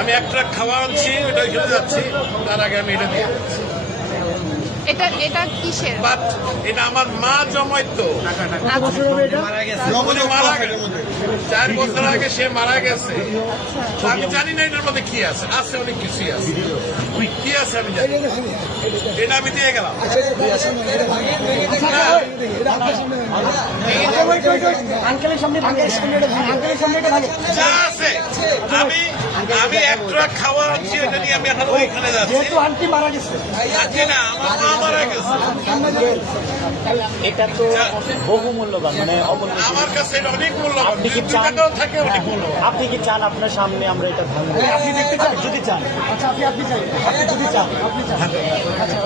আমি এক ট্রাক খাওয়া আনছি, ওটা খেলে যাচ্ছি, তার আগে আমি এটা দিয়ে এটা কিসের? বাট এটা আমার মা জমাইতো, মারা গেছে 4 বছর আগে, সে মারা গেছে। আমি জানি না এটার মধ্যে কি আছে, আছে অনেক কিছুই আছে, কি আছে আমি জানি, এটা আমি দিয়ে গেলাম। যা আছে আমি এক ট্রাক খাওয়া আনছি, এটা নিয়ে আমি এখন ওইখানে যাচ্ছি। আন্টি মারা গেছে, না আমার মা মারা গেছে, এটা তো বহু মূল্যবান, মানে আমার কাছে এটা অনেক মূল্যবান। আপনি কি চান? টাকাও থাকে অনেক মূল্যবান। আপনি কি চান আপনার সামনে আমরা এটা ভাঙবো? আপনি দেখতে চান? যদি চান, আচ্ছা আপনি চান, আপনি যদি চান, আপনি চান, আচ্ছা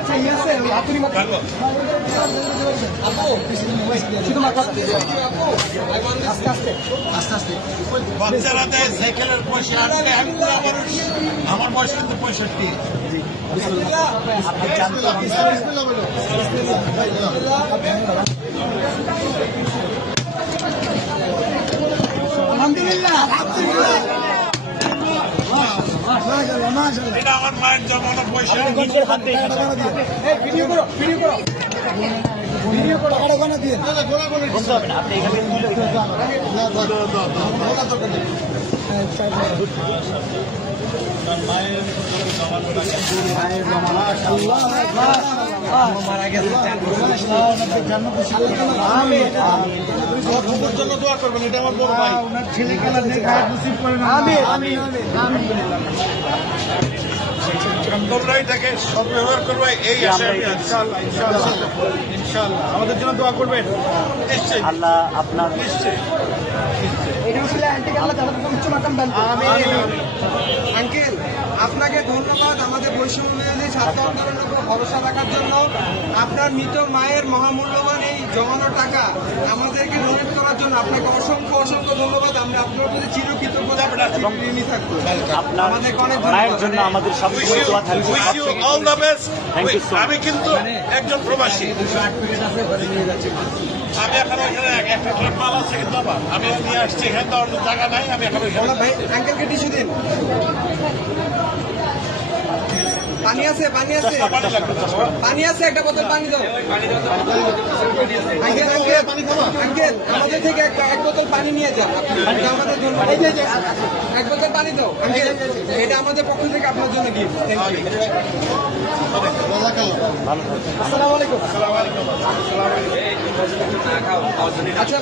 আচ্ছা ইয়ে আছে হাতুড়ি মাত্র ভালো। শুধু মাথা আস্তে আস্তে আস্তে আস্তে বাচ্চারা দেয় সাইকেলের পয়সা, আমি বুড়া মানুষ, আমার বয়স কিন্তু 65। আপনি চান তো আলহামদুলিল্লাহ, এটা আমার মায়ের জমানো পয়সা। নিজের হাতে ভিডিও করো, ভিডিও করো, ভিডিও করো, বলতে হবে না, আপনি এখানে মারা গেছে জন্য দোয়া করবেন, এটা আমার বড় ভাই। ছেলে খেলা তোমরা এটাকে সদ্ব্যবহার করবে, এই আশায় আমি আছি। ইনশাআল্লাহ আমাদের জন্য দোয়া করবেন। নিশ্চয়ই আল্লাহ আপনার নিশ্চয়ই। আঙ্কেল, আপনাকে ধন্যবাদ আমাদের বৈষম্য বিরোধী ছাত্র আন্দোলনের উপর ভরসা রাখার জন্য। আপনার মৃত মায়ের মহামূল্যবান এই জমানো টাকা আমাদেরকে ডোনেট করার জন্য আপনাকে অসংখ্য অসংখ্য ধন্যবাদ। আমরা আপনার প্রতি চিরকৃতজ্ঞতা ঋণী থাকবো। আপনার আমাদেরকে অনেক মায়ের জন্য আমাদের সবসময় দোয়া থাকবে। Wish you all the best. Thank you so much. আমি কিন্তু একজন প্রবাসী, আমি এখন ওইখানে একটা ট্রাক মাল আছে, কিন্তু আবার আমি নিয়ে আসছি, এখানে তো অন্য জায়গা নাই, আমি এখন ওইখানে ভাই আঙ্কেলকে টিস্যু দিন। পানি আছে, পানি আছে, পানি লাগবে তো। পানি আছে, একটা বোতল পানি দাও। আঙ্কেল আঙ্কেল আমাদের থেকে এক বোতল পানি নিয়ে যান। এটা আমাদের জন্য এক বোতল পানি দাও আঙ্কেল, এটা আমাদের পক্ষ থেকে আপনার জন্য গিফট। আসসালামু আলাইকুম। আসসালামু আলাইকুম। আচ্ছা।